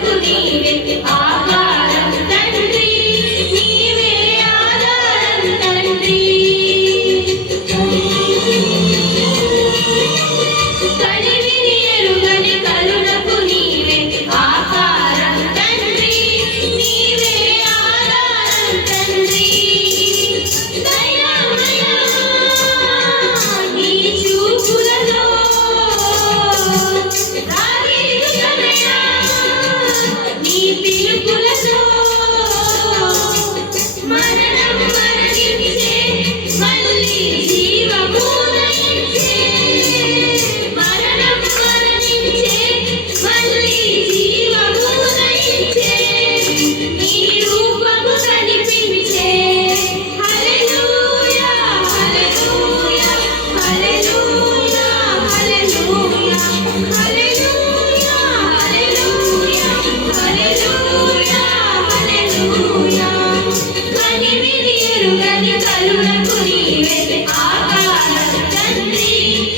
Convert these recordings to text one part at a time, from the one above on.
believe in it.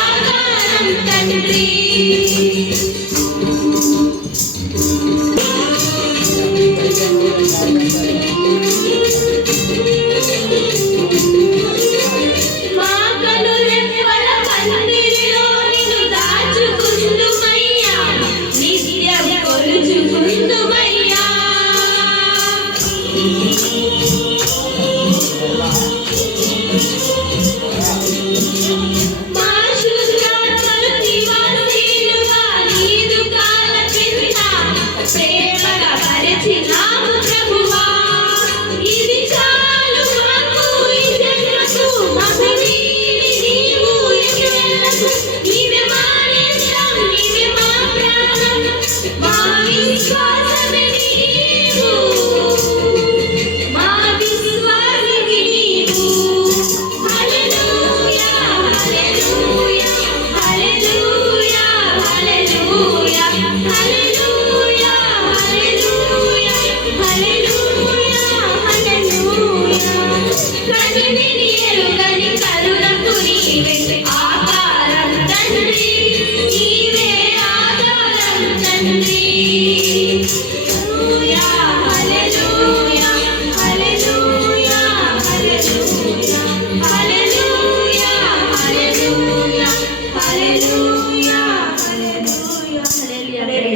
ఆకారం తండ్రి.